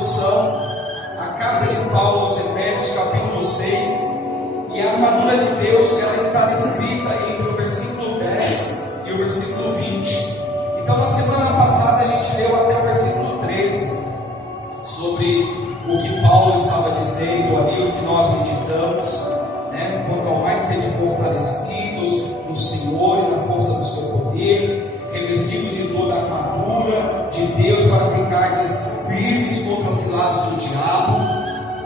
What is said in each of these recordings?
introdução à carta de Paulo aos Efésios, capítulo 6, e a armadura de Deus, ela está descrita entre o versículo 10 e o versículo 20. Então, na semana passada, a gente leu até o versículo 13, sobre o que Paulo estava dizendo ali, o que nós meditamos, né? Quanto ao mais serem fortalecidos no Senhor e na força do seu poder, revestidos de toda a armadura de Deus para ficardes firmes contra as ciladas do diabo.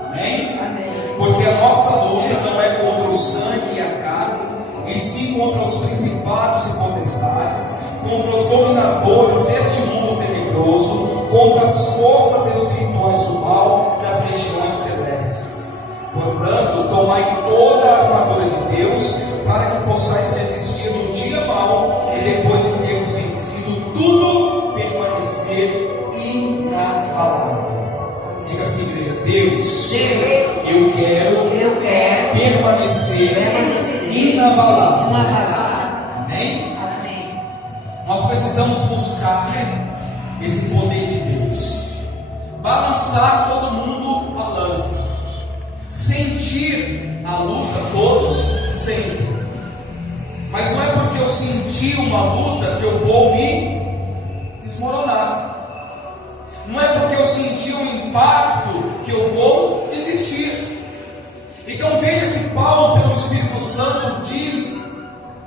Amém? Amém. Porque a nossa luta não é contra o sangue e a carne, e sim contra os principados e potestades, contra os dominadores deste mundo tenebroso, contra as forças espirituais do mal das regiões celestes. Portanto, tomai toda a armadura de Deus, para que possais resistir no dia mau, e depois de termos vencido tudo, permanecer inabaláveis. Diga assim, igreja: Deus, eu quero permanecer inabalável. Amém? Amém. Nós precisamos buscar esse poder de Deus, balançar, todo mundo balança, sentir a luta, todos sentem, mas não é porque eu senti uma luta que eu vou me desmoronar, não é porque eu senti um impacto que eu vou desistir. Então veja que Paulo, pelo Espírito Santo, diz,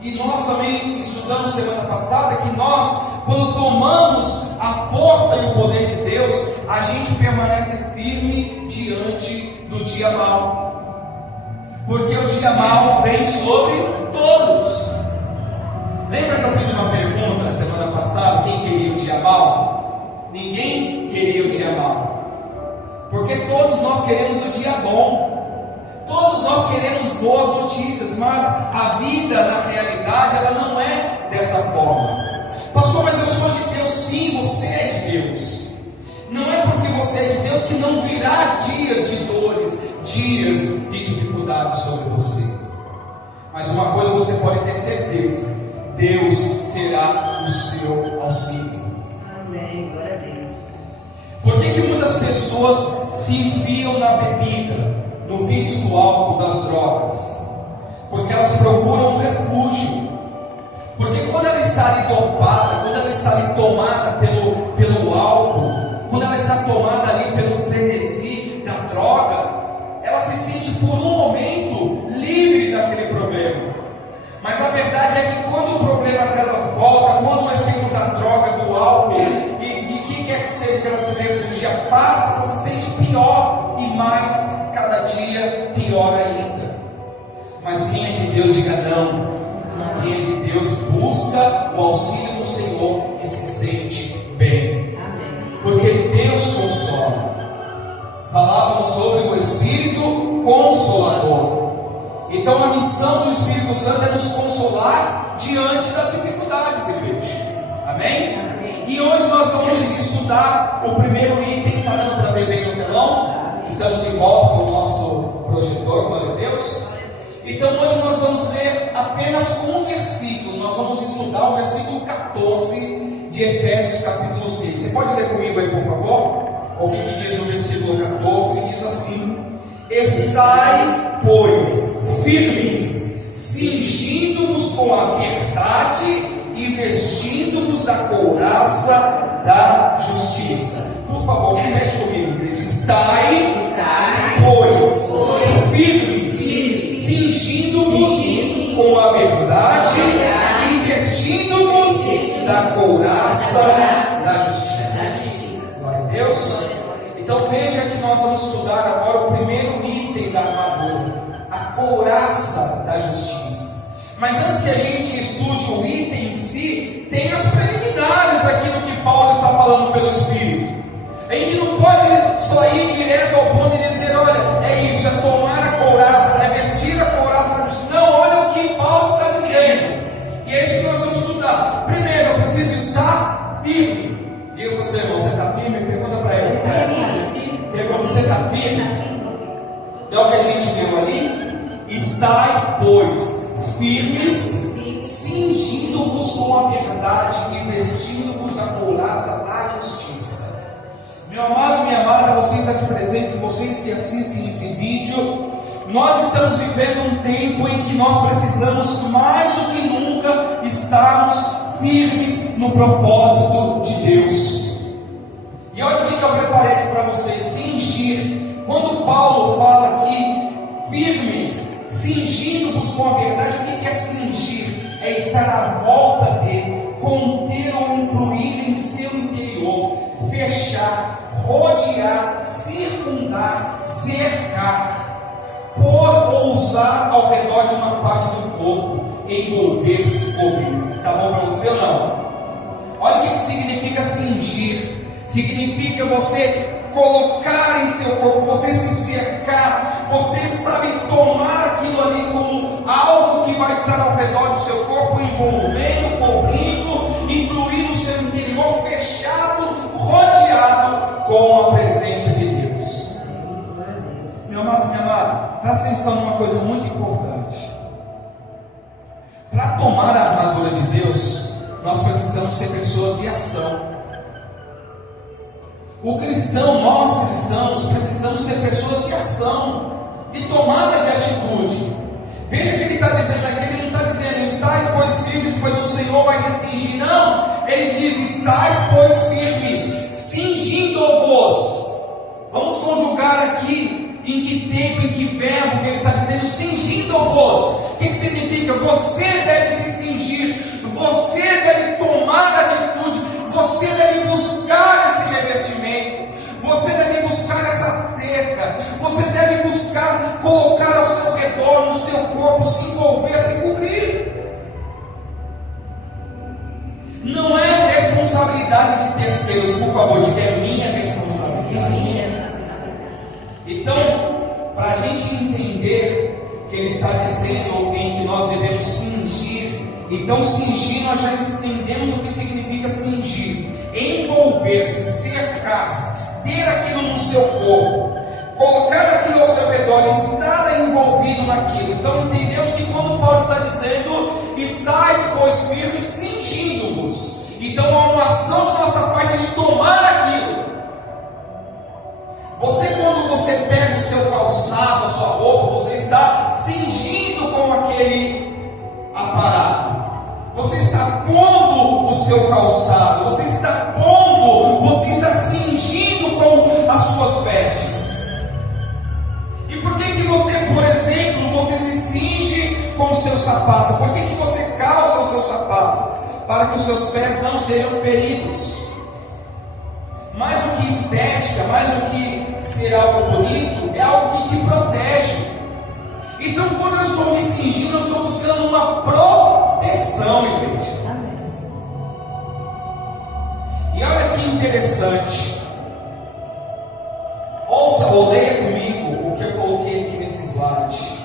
e nós também estudamos semana passada, que nós, quando tomamos a força e o poder de Deus, a gente permanece firme diante do dia mau, porque o dia mau vem sobre todos. Lembra que eu fiz uma pergunta semana passada: quem queria o dia mau? Ninguém queria o dia mau, porque todos nós queremos o dia bom. Todos nós queremos boas notícias, mas a vida, na realidade, ela não é dessa forma. Pastor, mas eu sou de Deus. Sim, você é de Deus. Não é porque você é de Deus que não virá dias de dores, dias de dificuldades sobre você. Mas uma coisa você pode ter certeza: Deus será o seu auxílio. Amém. Glória a Deus. Por que muitas pessoas se enfiam na bebida, no vício do álcool, das drogas? Porque elas procuram um refúgio. Porque quando ela está ali dopada, quando ela está ali tomada pelo álcool, quando ela está tomada ali pelo frenesi da droga, ela se sente por um momento livre daquele problema. Mas a verdade é que quando o problema dela volta, quando o efeito da droga, do álcool e de que quer que seja que ela se refugia passa, ela se sente pior e mais, cada dia pior ainda. Mas quem é de Deus, diga não. Quem é de Deus busca o auxílio do Senhor e se sente bem. Porque Deus consola. Falávamos sobre o Espírito Consolador. Então a missão do Espírito Santo é nos consolar diante das dificuldades, igreja. Amém? E hoje nós vamos estudar o primeiro item. Está dando para ver bem no telão? Estamos de volta com o nosso projetor, glória a Deus. Então hoje nós vamos ler apenas um versículo. Nós vamos estudar o versículo 14 de Efésios capítulo 6. Você pode ler comigo aí, por favor? O que diz no versículo 14? Diz assim: estai, pois, firmes, cingindo-vos com a verdade e vestindo-vos da couraça da justiça. Por favor, repete comigo, igreja. Estai, pois, firmes, cingindo-vos com a verdade e vestindo-vos da couraça da justiça. Glória a Deus. Então veja que nós vamos estudar agora o primeiro item da armadura, a couraça da justiça. Mas antes que a gente estude o item em si, tem as preliminares aqui do que Paulo está falando pelo Espírito. A gente não pode só ir direto ao ponto e dizer: olha, é isso, é tomar a couraça, é vestir a couraça da justiça. Não, olha o que Paulo está dizendo. E é isso que nós vamos estudar. Primeiro, eu preciso estar firme. Diga para você, irmão, você está firme? Pergunta para ele. Pergunta: você está firme? É o que a gente viu ali. Estai, pois, firmes, cingindo-vos com a verdade e vestindo-vos da couraça da justiça. Meu amado, minha amada, vocês vocês que assistem esse vídeo, nós estamos vivendo um tempo em que nós precisamos mais do que nunca estarmos firmes no propósito de Deus. E olha o que eu preparei aqui para vocês: cingir. Quando Paulo fala aqui, firmes, cingindo-vos com a verdade, o que é cingir? É estar à volta de, conter ou incluir em seu interior, fechar, rodear, circundar, cercar, pôr ou usar ao redor de uma parte do corpo, envolver-se, cobrir-se. Tá bom para você ou não? Olha o que significa cingir. Significa você colocar em seu corpo, você se cercar, você sabe tomar aquilo ali como algo que vai estar ao redor do seu corpo, envolvendo, cobrindo, incluindo o seu interior, fechado, rodeado com a presença de Deus. Meu amado, minha amada, presta atenção numa coisa muito importante. Para tomar a armadura de Deus, nós precisamos ser pessoas de ação. O cristão, nós cristãos, precisamos ser pessoas de ação, de tomada de atitude. Veja que ele está dizendo aqui, ele não está dizendo, estáis pois firmes, pois o Senhor vai te cingir. Não, ele diz, estáis pois firmes, cingindo-vos. Vamos conjugar aqui, em que tempo, em que verbo que ele está dizendo, cingindo-vos. O que significa? Você deve se cingir, você deve tomar atitude, você deve buscar esse revestimento, você deve buscar essa cerca, você deve buscar colocar ao seu redor, no seu corpo, se envolver, se cobrir. Não é responsabilidade de terceiros, por favor, diga, é minha responsabilidade. Então, para a gente entender que ele está dizendo em que nós devemos cingir, então cingir, nós já entendemos o que significa cingir: envolver-se, cercar-se, ter aquilo no seu corpo, colocar aquilo ao seu redor, estar envolvido naquilo. Então entendemos que quando Paulo está dizendo, estáis pois firmes, cingindo-vos, então há uma ação da nossa parte de tomar aquilo. Você, quando você pega o seu calçado, a sua roupa, você está cingindo com aquele aparato. Você está pondo o seu calçado, você está pondo, você está cingindo com as suas vestes. E por que você, por exemplo, você se cinge com o seu sapato? Por que você calça o seu sapato? Para que os seus pés não sejam feridos. Mais do que estética, mais do que ser algo bonito, é algo que te protege. Então, quando eu estou me cingindo, eu estou buscando uma proteção, igreja. E olha que interessante. Ouça ou leia comigo o que eu coloquei aqui nesse slide.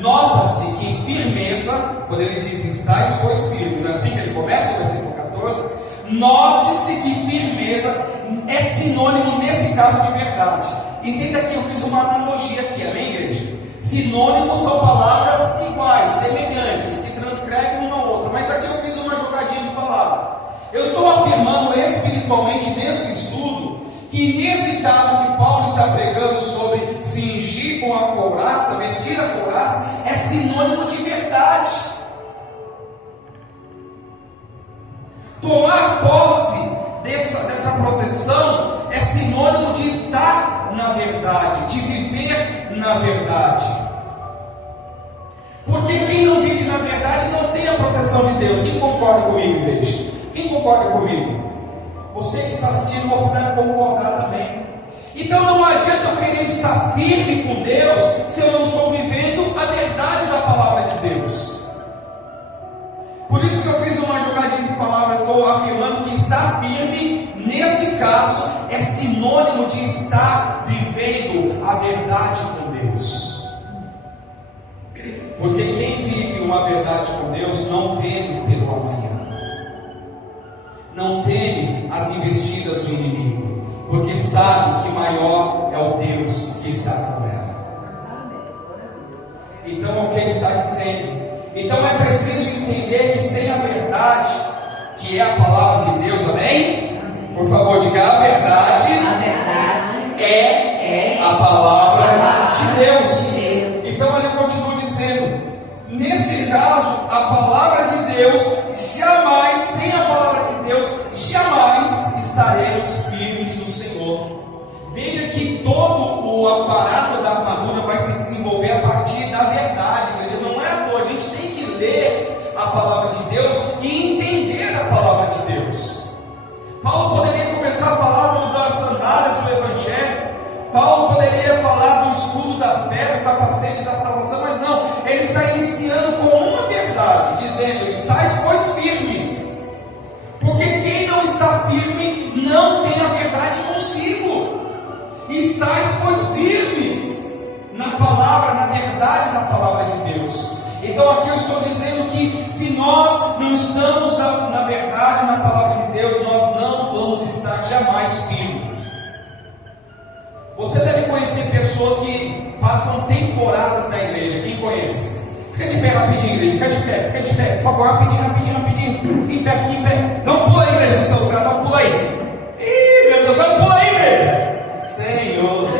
Nota-se que firmeza, quando ele diz estáis pois firmes, não é assim que ele começa, versículo 14. Note-se que firmeza é sinônimo nesse caso de verdade. Entenda que eu fiz uma analogia aqui, amém, igreja? Sinônimos são palavras iguais, semelhantes, que transcrevem uma outra, mas aqui eu fiz uma jogadinha de palavra. Eu estou afirmando espiritualmente nesse estudo que nesse caso que Paulo está pregando sobre cingir com a couraça, vestir a couraça, é sinônimo de verdade. Tomar posse dessa proteção é sinônimo de estar na verdade, de viver na verdade. Porque quem não vive na verdade não tem a proteção de Deus. Quem concorda comigo, igreja? Quem concorda comigo? Você que está assistindo, você deve concordar também. Então não adianta eu querer estar firme com Deus se eu não estou vivendo a verdade da palavra de Deus. Por isso que eu fiz uma jogadinha de palavras. Estou afirmando que estar firme, neste caso, é sinônimo de estar vivendo a verdade com Deus. Porque quem vive uma verdade com Deus não teme pelo amanhã, não teme as investidas do inimigo, porque sabe que maior é o Deus que está com ela. Então é o que ele está dizendo. Então é preciso entender que sem a verdade, que é a palavra de Deus, amém? Por favor, diga: a verdade é a palavra de Deus. Então ele continua dizendo: nesse caso, a palavra de Deus jamais, sem a palavra de Deus, jamais estaremos firmes no Senhor. Veja que todo o aparato da armadura vai se desenvolver a partir da verdade, igreja. Não é à toa, a gente tem que ler a palavra de Deus e entender a palavra de Deus. Paulo poderia começar a falar das sandálias do Evangelho, Paulo poderia falar do escudo da fé, do capacete da salvação, mas não, ele está iniciando com uma verdade, dizendo: estáis, pois, firmes, porque quem não está firme não tem a verdade consigo. Estáis, pois, firmes na palavra, na verdade da palavra de Deus. Então aqui eu estou dizendo que se nós não estamos na verdade, na palavra de Deus, nós não vamos estar jamais firmes. Você deve conhecer pessoas que passam temporadas na igreja. Quem conhece? Fica de pé rapidinho, igreja. Fica de pé, por favor, rapidinho. Fica em pé. Não pula aí, igreja, no seu lugar, não pula aí. Ih, meu Deus, não pula aí, igreja. Senhor,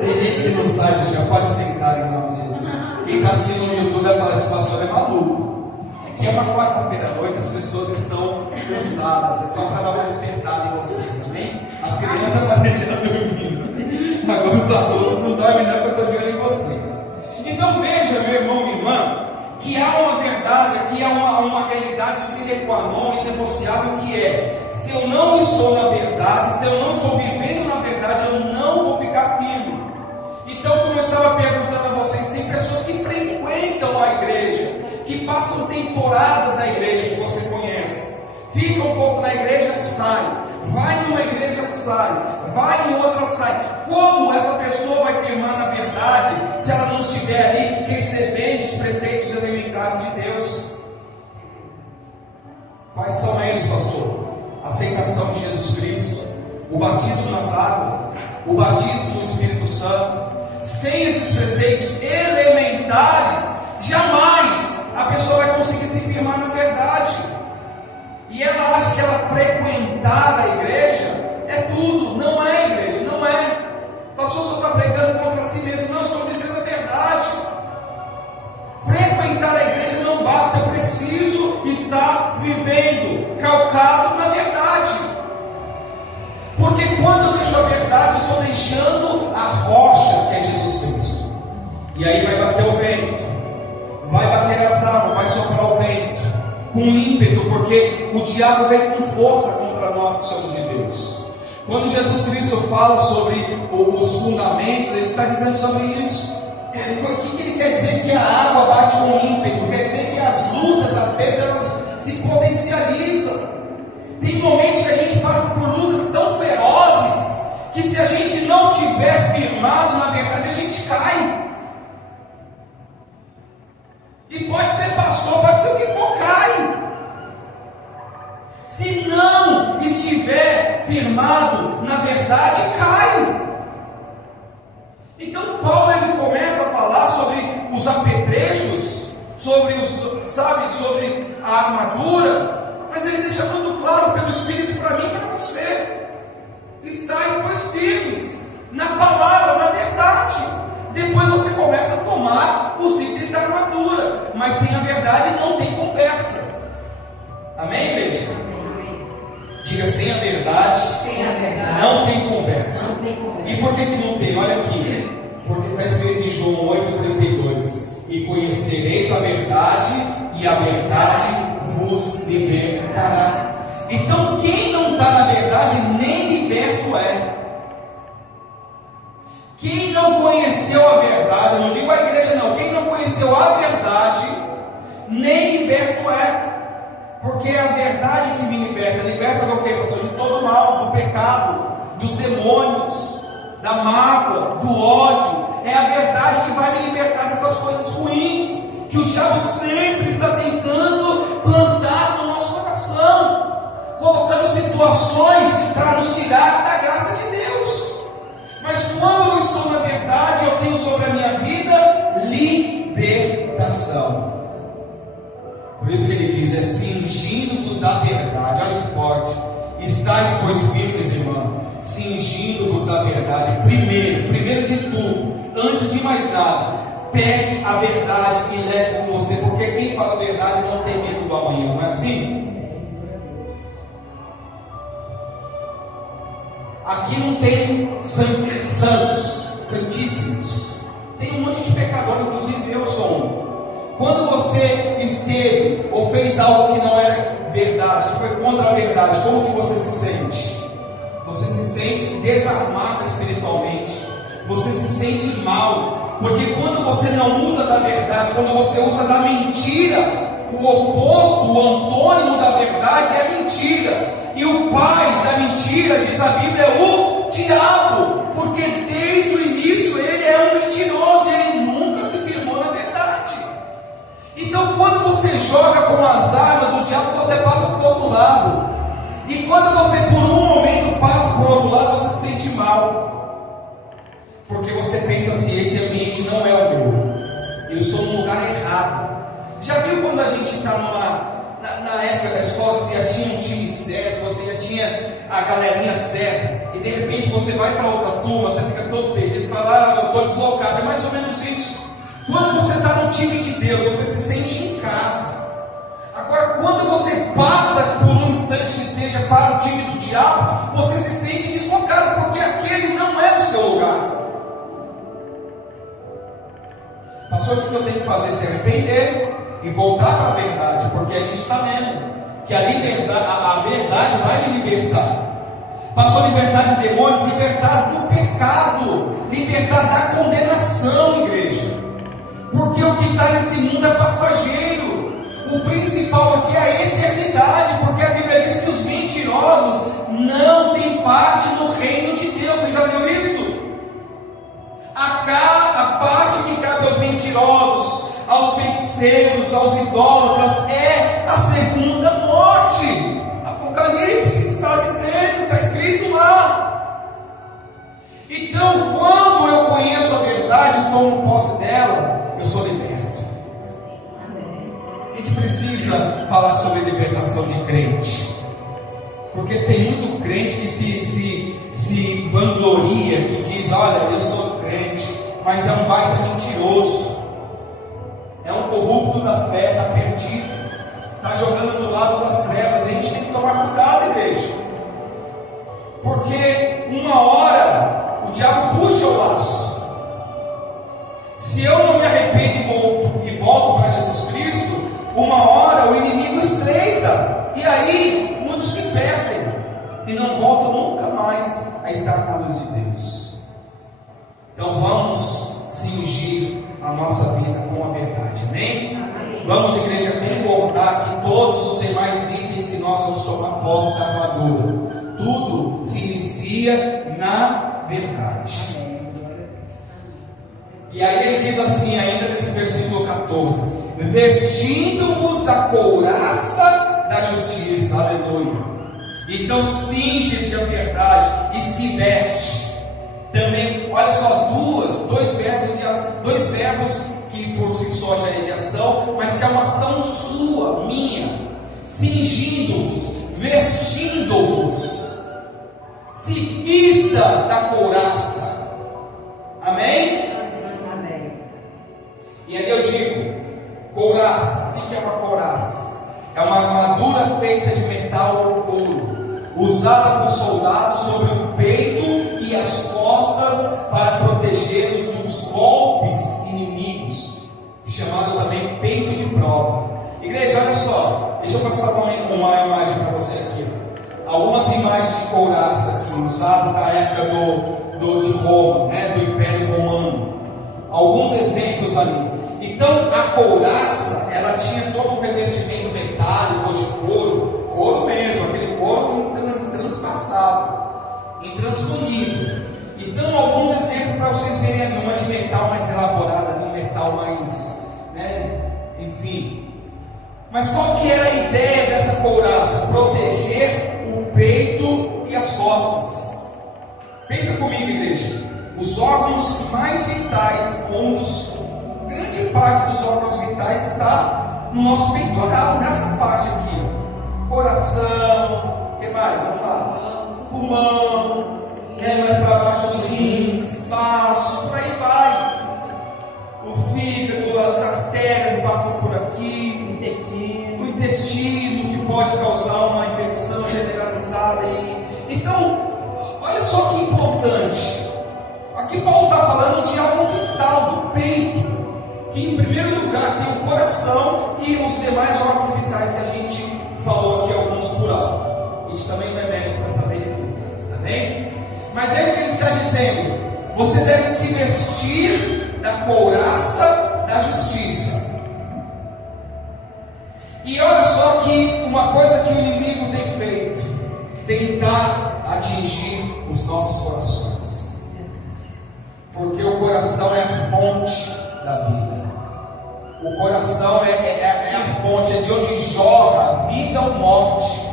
tem gente que não sai do chão. Pode sentar em nome de Jesus. Quem está assistindo no YouTube vai falar: esse pastor é maluco. Aqui é uma quarta-feira à noite, as pessoas estão cansadas. É só para dar uma despertada em vocês, amém? As crianças podem já dormindo. Agora os adultos não dormem não, que eu estou de olho em vocês. Então veja, meu irmão, minha irmã, que há uma verdade aqui, há uma realidade sine qua non, inegociável, que é: se eu não estou na verdade, se eu não estou vivendo na verdade, eu não vou ficar firme. Então, como eu estava perguntando a vocês, tem pessoas que frequentam a igreja, que passam temporadas na igreja, que você conhece, fica um pouco na igreja, sai, vai numa igreja, sai, vai em outra, sai. Como essa pessoa vai firmar na verdade se ela não estiver ali recebendo os preceitos elementares de Deus? Quais são eles, pastor? A aceitação de Jesus Cristo, o batismo nas águas, o batismo do Espírito Santo. Sem esses preceitos elementares, jamais a pessoa vai conseguir se firmar na verdade. E ela acha que ela frequentar a igreja é tudo. Não é, igreja, não é. Pastor, só está pregando contra si mesmo. Não, estou dizendo a verdade. Frequentar a igreja não basta, eu preciso estar vivendo calcado na verdade. Porque quando eu deixo a verdade, eu estou deixando a rocha, que é Jesus Cristo. E aí vai bater o vento, vai bater as águas, vai soprar o vento com ímpeto, porque o diabo vem com força contra nós que somos de Deus. Quando Jesus Cristo fala sobre os fundamentos, ele está dizendo sobre isso. O que ele quer dizer? Que a água bate com ímpeto, quer dizer que as lutas, às vezes, elas se potencializam. Tem momentos que a gente passa por lutas tão ferozes, que se a gente não tiver firmado na verdade, a gente cai. E pode ser pastor, pode ser o que for, cai. Se não estiver firmado na verdade, cai. Então Paulo, ele começa a falar sobre os apetrechos, sobre a armadura, mas ele deixa muito claro pelo Espírito para mim e para você: estáis, pois, firmes na palavra, na verdade. Depois você começa a tomar os itens da armadura, mas sem a verdade não tem conversa. Amém, igreja? Diga: sem a verdade, não tem conversa. E por que não tem? Olha aqui, porque está escrito em João 8,32: e conhecereis a verdade, e a verdade vos libertará. Então quem não está na verdade, nem liberto é. Quem não conheceu a verdade, eu não digo a igreja não, quem não conheceu a verdade, nem liberto é. Porque é a verdade que me liberta. Liberta do quê, pastor? De todo mal, do pecado, dos demônios, da mágoa, do ódio. É a verdade que vai me libertar dessas coisas ruins que o diabo sempre está tentando plantar no nosso coração, colocando situações para nos tirar da graça de Deus. Mas quando eu estou na verdade, eu tenho sobre a minha vida libertação. Por isso que ele diz: é cingindo-vos da verdade. Olha que forte. Estais, pois, firmes, irmão, cingindo-vos da verdade. Primeiro, pegue a verdade e leve com você, porque quem fala a verdade não tem medo do amanhã, não é assim? Aqui não tem santos, santíssimos. Tem um monte de pecador, inclusive eu sou um. Quando você esteve ou fez algo que não era verdade, que foi contra a verdade, como que você se sente? Você se sente desarmado espiritualmente. Você se sente mal. Porque quando você não usa da verdade, quando você usa da mentira, o oposto, o antônimo da verdade é mentira. E o pai da mentira, diz a Bíblia, é o diabo. Porque desde o início ele é um mentiroso, ele nunca se firmou na verdade. Então quando você joga com as armas do diabo, você passa para o outro lado. E quando você por um momento passa para o outro lado, você se sente mal. Porque você pensa assim, esse ambiente não é o meu. Eu estou num lugar errado. Já viu quando a gente está na época da escola, você já tinha um time certo, você já tinha a galerinha certa, e de repente você vai para outra turma, você fica todo perdido, você fala, eu estou deslocado, é mais ou menos isso. Quando você está no time de Deus, você se sente em casa. Agora, quando você passa por um instante que seja para o time do diabo, você se sente deslocado, porque aquele não é o seu lugar. Pastor, o que eu tenho que fazer? Se arrepender e voltar para a verdade, porque a gente está lendo que a verdade vai me libertar. Pastor, libertar de demônios, libertar do pecado, libertar da condenação, igreja. Porque o que está nesse mundo é passageiro. O principal aqui é a eternidade, porque a Bíblia diz que os mentirosos não têm parte no reino de Deus. Você já viu isso? A parte que cabe aos mentirosos, aos feiticeiros, aos idólatras, é a segunda morte. Apocalipse está dizendo, está escrito lá. Então, quando eu conheço a verdade e tomo posse dela, eu sou liberto. A gente precisa falar sobre libertação de crente, porque tem muito crente que se vangloria, que diz, olha, eu sou crente, mas é um baita mentiroso, é um corrupto da fé, está perdido, está jogando do lado das trevas. E a gente tem que tomar cuidado, igreja, porque uma hora o diabo puxa o laço. Se eu não me arrependo e volto para Jesus Cristo, uma hora o inimigo estreita, e aí muitos se perdem e não voltam nunca mais a estar na luz de Deus. Então vamos cingir a nossa vida com a verdade, amém? Vamos, igreja, concordar que todos os demais itens que nós vamos tomar posse da armadura, tudo se inicia na verdade. E aí ele diz assim, ainda nesse versículo 14: vestindo-vos da couraça da justiça, aleluia. Então cinge-te a verdade e se veste. Também, olha só, dois verbos que por si só já é de ação, mas que é uma ação sua, minha. Cingindo-vos, vestindo-vos, se vista da couraça, amém? Amém. E aí eu digo, couraça, o que é uma couraça? É uma armadura feita de metal ou couro, usada por soldados sobre o peito e as costas para protegê-los dos golpes inimigos, chamado também peito de prova. Igreja, olha só, deixa eu passar uma imagem para você aqui. Algumas imagens de couraça aqui, usadas na época de Roma, né, do Império Romano. Alguns exemplos ali. Então a couraça, ela tinha todo um revestimento metálico de couro mesmo, aquele couro intranspassado, intransponível. Então alguns exemplos para vocês verem ali, uma de metal mais elaborada, um metal mais, né, enfim. Mas qual que era a ideia dessa couraça? Proteger o peito e as costas. Pensa comigo, igreja. Os órgãos mais vitais, grande parte dos órgãos vitais está no nosso peitoral, nessa parte aqui. Coração, o que mais? Vamos lá. Pulmão, né? Mais para baixo os rins, baço, por aí vai. O fígado. intestino, que pode causar uma infecção generalizada. Então, olha só que importante. Aqui Paulo está falando de algo vital, do peito, que em primeiro lugar tem o coração e os demais órgãos vitais que a gente falou aqui, alguns por alto. A gente também não é médico para saber de tudo, amém? Mas veja o que ele está dizendo: você deve se vestir da couraça da justiça. E olha só que uma coisa que o inimigo tem feito: tentar atingir os nossos corações, porque o coração é a fonte da vida. O coração é a fonte, é de onde jorra vida ou morte.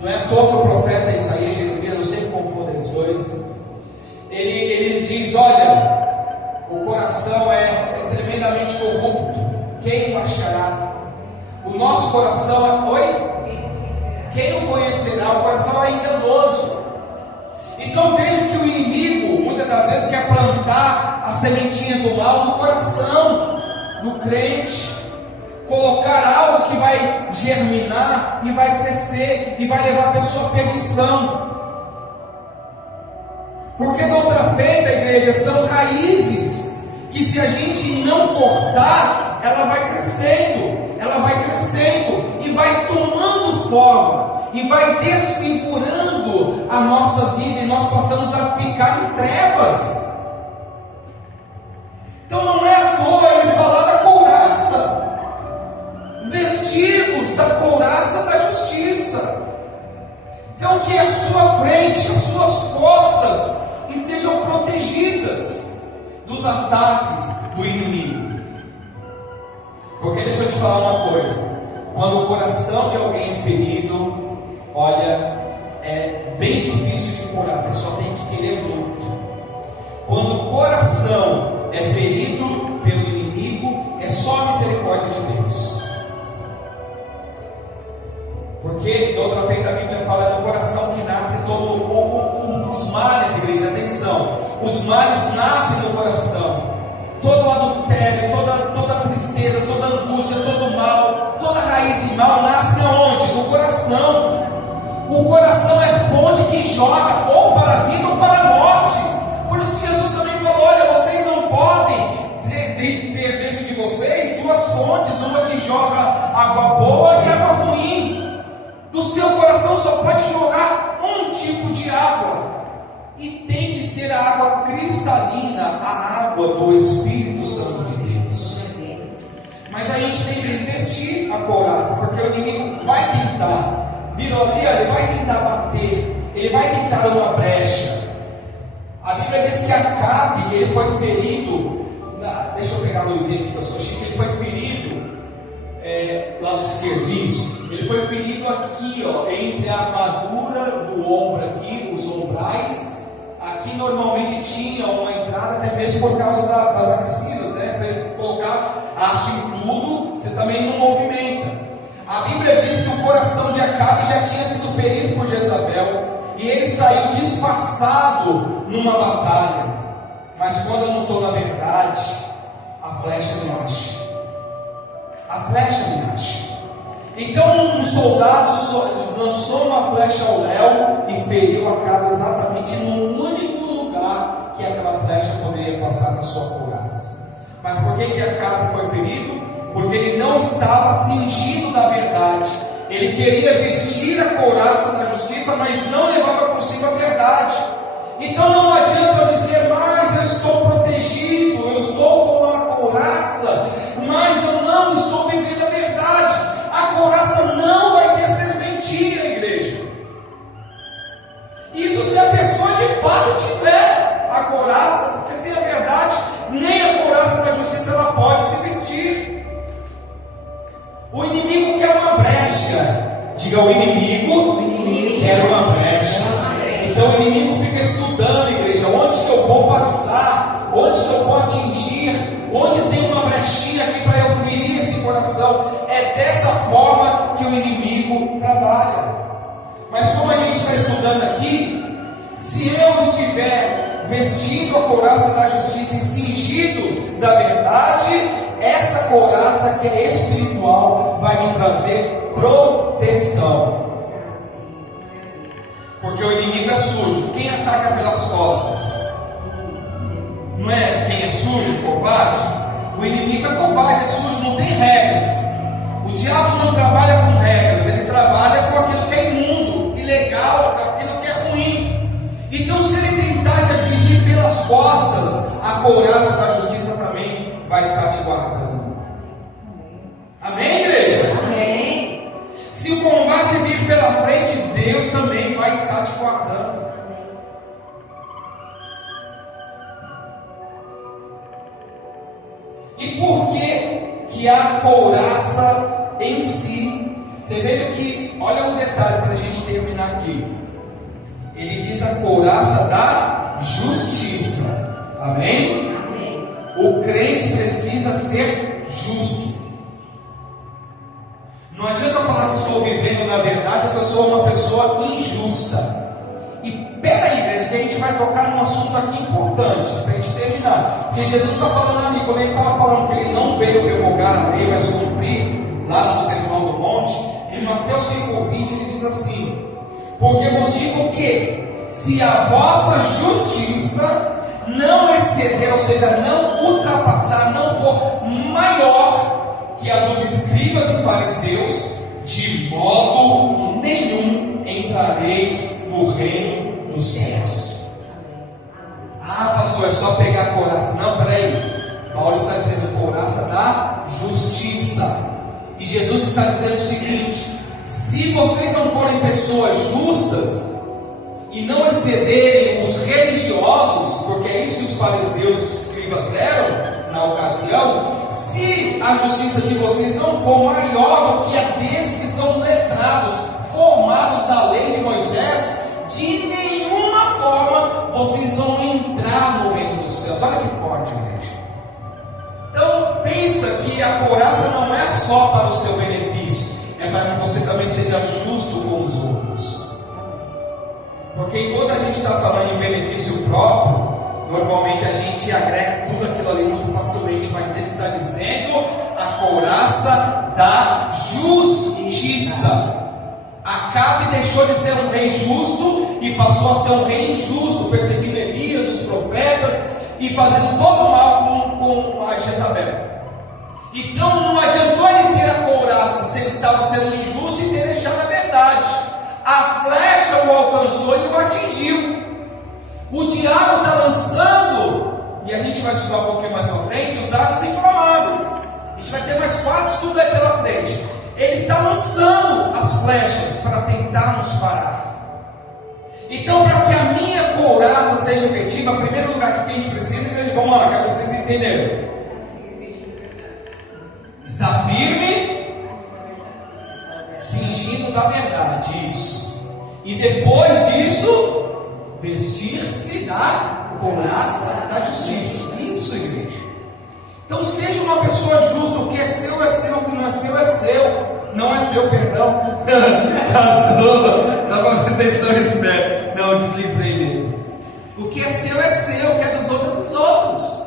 Não é à toa que o profeta Isaías e Jeremias, eu sempre confundo eles dois, ele diz: olha, o coração é tremendamente corrupto, quem o achará? O nosso coração quem o conhecerá? O coração é enganoso. Então veja que o inimigo muitas das vezes quer plantar a sementinha do mal no coração, no crente, colocar algo que vai germinar e vai crescer e vai levar a pessoa à perdição. Porque da outra feita, a igreja, são raízes que, se a gente não cortar, ela vai crescendo e vai tomando forma e vai desfigurando a nossa vida, e nós passamos a ficar em trevas. Então não é à toa ele falar da couraça, vestir-vos da couraça da justiça. Então que a sua frente, as suas costas estejam protegidas dos ataques do inimigo. Porque deixa eu te falar uma coisa: quando o coração de alguém é ferido, olha, é bem difícil de curar, a pessoa tem que querer muito. Quando o coração é ferido pelo inimigo, é só a misericórdia de Deus. Porque, de outra vez, a Bíblia fala do coração que nasce os males, igreja, atenção, os males nascem no coração. Todo adultério, toda tristeza, toda angústia, todo mal, toda raiz de mal nasce aonde? No coração. O coração é fonte que joga ou para a vida ou para a morte. Por isso que Jesus também falou: olha, vocês não podem ter dentro de vocês duas fontes, uma que joga água boa e água ruim. Do seu coração só pode jorrar um tipo de água, e tem que ser a água cristalina, a água do Espírito Santo de Deus. Mas a gente tem que investir a couraça, porque o inimigo vai tentar, virou ali, ele vai tentar bater, ele vai tentar dar uma brecha. A Bíblia diz que Acabe, ele foi ferido, deixa eu pegar a luzinha aqui que eu sou chique, ele foi ferido lá no esquerdiço. Ele foi ferido aqui, ó, entre a armadura do ombro aqui, os ombrais. Aqui normalmente tinha uma entrada, até mesmo por causa das axilas, né? Se você colocar aço em tudo, você também não movimenta. A Bíblia diz que o coração de Acabe já tinha sido ferido por Jezabel, e ele saiu disfarçado numa batalha. Mas quando eu não estou na verdade, a flecha me acha. A flecha me acha. Então um soldado lançou uma flecha ao léu e feriu Acabe exatamente no único lugar que aquela flecha poderia passar na sua couraça. Mas por que Acabe foi ferido? Porque ele não estava cingido da verdade. Ele queria vestir a couraça da justiça, mas não levava consigo a verdade. Então não adianta eu dizer: mas eu estou protegido, eu estou com a couraça, mas eu não estou vivendo a verdade. A couraça não vai ter serventia, igreja. Isso se a pessoa de fato tiver a couraça, porque sem a verdade, nem a couraça da justiça ela pode se vestir. O inimigo quer uma brecha. Diga: o inimigo quer uma brecha. Então o inimigo fica estudando, igreja, onde que eu vou passar, onde que eu vou atingir, onde tem uma brechinha aqui para eu ferir esse coração. É dessa forma que o inimigo trabalha. Mas como a gente está estudando aqui, se eu estiver vestido a couraça da justiça e cingido da verdade, essa couraça que é espiritual vai me trazer proteção. Porque o inimigo é sujo. Quem ataca pelas costas? Não é quem é sujo, covarde? O inimigo é covarde, é sujo, não tem regras. O diabo não trabalha com regras, ele trabalha com aquilo que é imundo, ilegal, com aquilo que é ruim. Então, se ele tentar te atingir pelas costas, a couraça da justiça também vai estar te guardando. Amém, igreja? Amém. Se o combate vir pela frente, Deus também vai estar te guardando. E por que a couraça em si? Você veja que, olha um detalhe para a gente terminar aqui. Ele diz a couraça da justiça. Amém? Amém. O crente precisa ser justo. Não adianta eu falar que estou vivendo na verdade se eu sou uma pessoa injusta. E peraí, igreja, que a gente vai tocar num assunto aqui importante, para a gente terminar. Porque Jesus está falando ali, quando ele estava falando que ele não veio revogar a lei, mas cumprir, lá no Sermão do Monte, em Mateus 5,20 ele diz assim: porque vos digo que, se a vossa justiça não exceder, ou seja, não ultrapassar, não for maior que a dos escribas e fariseus, de modo nenhum entrareis no reino dos céus. Ah, pastor, é só pegar a couraça. Não, peraí. Paulo está dizendo couraça da justiça. E Jesus está dizendo o seguinte: se vocês não forem pessoas justas e não excederem os religiosos, porque é isso que os fariseus e os escribas eram na ocasião, se a justiça de vocês não for maior do que a deles que são letrados, formados da lei de Moisés, de nenhuma forma vocês vão entrar no reino dos céus. Olha que forte, igreja. Então pensa que a couraça não é só para o seu benefício, é para que você também seja justo com os outros. Porque enquanto a gente está falando em benefício próprio, normalmente a gente agrega tudo aquilo ali muito facilmente, mas ele está dizendo a couraça da justiça. Acabe deixou de ser um rei justo e passou a ser um rei injusto, perseguindo Elias, os profetas e fazendo todo o mal com a Jezabel. Então não adiantou ele ter a couraça se ele estava sendo injusto e ter deixado a verdade. A flecha o alcançou e o atingiu. O diabo está lançando, e a gente vai estudar um pouquinho mais na frente, os dardos inflamáveis. A gente vai ter mais 4 estudos aí pela frente. Ele está lançando as flechas para tentar nos parar. Então, para que a minha couraça seja efetiva, em primeiro lugar, o que a gente precisa, igreja? Vamos lá, para vocês entenderem. Está firme, cingindo da verdade, isso. E depois disso, vestir-se da couraça da justiça. Isso, igreja. Então seja uma pessoa justa. O que é seu, o que não é seu. Não é seu, perdão. Pastor, dá para vocês estão espertos. Não, deslizei mesmo. O que é seu, o que é dos outros é dos outros.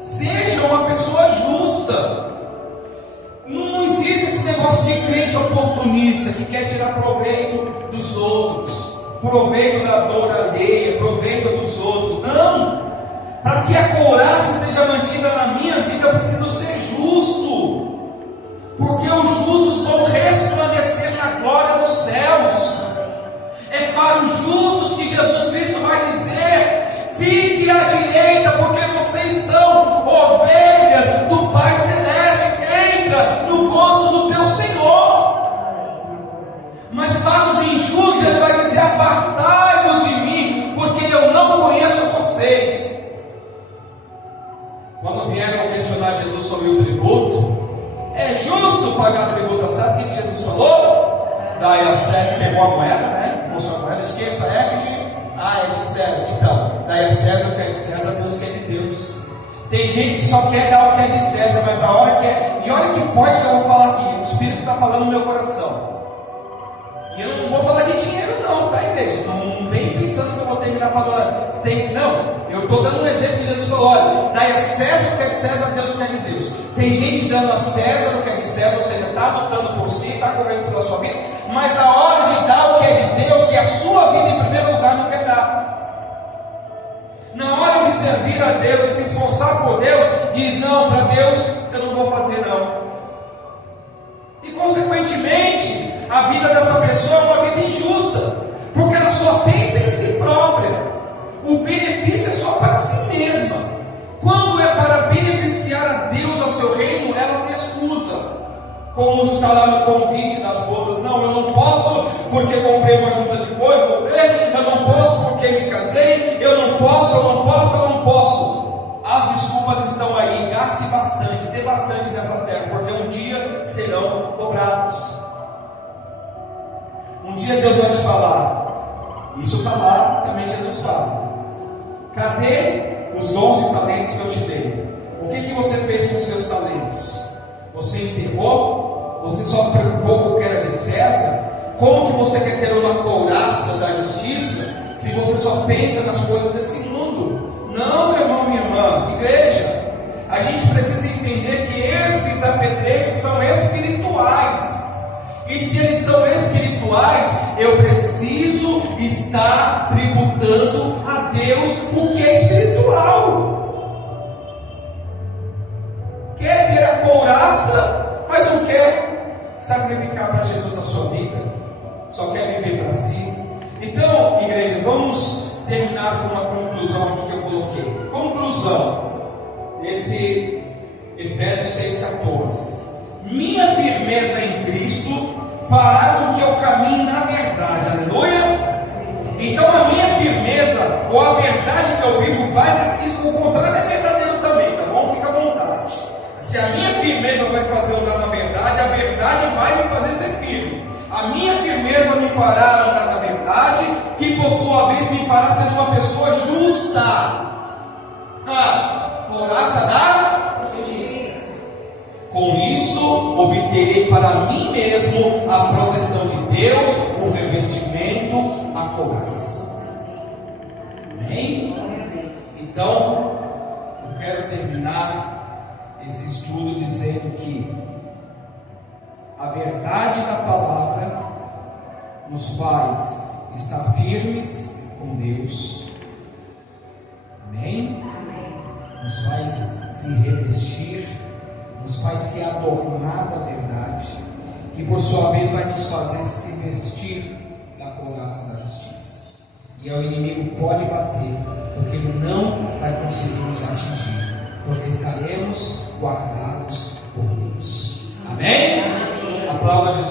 Seja uma pessoa justa. Não existe esse negócio de crente oportunista que quer tirar proveito dos outros, proveito da dor alheia, proveito dos outros. Não! Para que a couraça seja mantida na minha vida, eu preciso ser justo, porque os justos vão resplandecer na glória dos céus. É para os justos que Jesus Cristo vai dizer: fique à direita, porque vocês são ovelhas do Pai Celeste. Entra no gozo do teu Senhor. Mas para os injustos ele vai dizer: apartai-vos de mim, porque eu não conheço vocês. Quando vieram questionar Jesus sobre o tributo, é justo pagar tributo a César? O que Jesus falou? Daí a César pegou a moeda, né? Mostrou a moeda. De quem é essa efígie? Ah, é de César. Então, daí a César o que é de César, Deus que é de Deus. Tem gente que só quer dar o que é de César, mas a hora que é. E olha que forte que eu vou falar aqui. O Espírito está falando no meu coração. E eu não vou falar de dinheiro, não, tá, igreja? Não vem pensando que eu vou terminar falando. Não, eu estou dando um exemplo que Jesus falou: olha, daí a César o que é de César, Deus o que é de Deus. Tem gente dando a César o que é de César, ou seja, está lutando por si, está correndo pela sua vida, mas na hora de dar o que é de Deus, que é a sua vida em primeiro lugar, não quer dar. Na hora de servir a Deus, de se esforçar por Deus, diz: não, para Deus eu não vou fazer não. E consequentemente, a vida dessa pessoa é uma vida injusta, porque ela só pensa em si própria. O benefício é só para si mesma. Quando é para beneficiar a Deus, ao seu reino, ela se excusa. Como está lá no convite das bodas: não, eu não posso porque comprei uma junta de boi, vou ver, eu não posso porque me casei, eu não posso, eu não posso, eu não posso. As desculpas estão aí. Gaste bastante, dê bastante nessa terra, porque um dia serão cobrados. Um dia Deus vai te falar, isso está lá, também Jesus fala: cadê os dons e talentos que eu te dei? O que você fez com os seus talentos? Você enterrou? Você só se preocupou com o que era de César? Como que você quer ter uma couraça da justiça se você só pensa nas coisas desse mundo? Não, meu irmão, minha irmã, igreja, a gente precisa entender que esses apetrechos são espirituais. E se eles são espirituais, eu preciso estar tributando a Deus o que é espiritual. Quer ter a couraça, mas não quer sacrificar para Jesus na sua vida, só quer viver para si. Então, igreja, vamos terminar com uma conclusão aqui que eu coloquei. Conclusão desse Efésios 6,14: minha firmeza em Cristo fará com que eu caminhe na verdade. Aleluia. Então a minha firmeza, ou a verdade que eu vivo, vai, e o contrário é verdadeiro também, tá bom? Fica à vontade. Se a minha firmeza vai fazer andar na verdade, a verdade vai me fazer ser firme. A minha firmeza me fará andar na verdade, que por sua vez me fará ser uma pessoa justa. Couraça da justiça. Com isso, obterei para mim mesmo a proteção de Deus, o revestimento, a couraça. Amém? Então, eu quero terminar esse estudo dizendo que a verdade da palavra nos faz estar firmes com Deus. Amém? Nos faz se revestir, nos faz se adornar da verdade, que por sua vez vai nos fazer se vestir da couraça da justiça. E o inimigo pode bater, porque ele não vai conseguir nos atingir, porque estaremos guardados por Deus. Amém? Aplauda Jesus.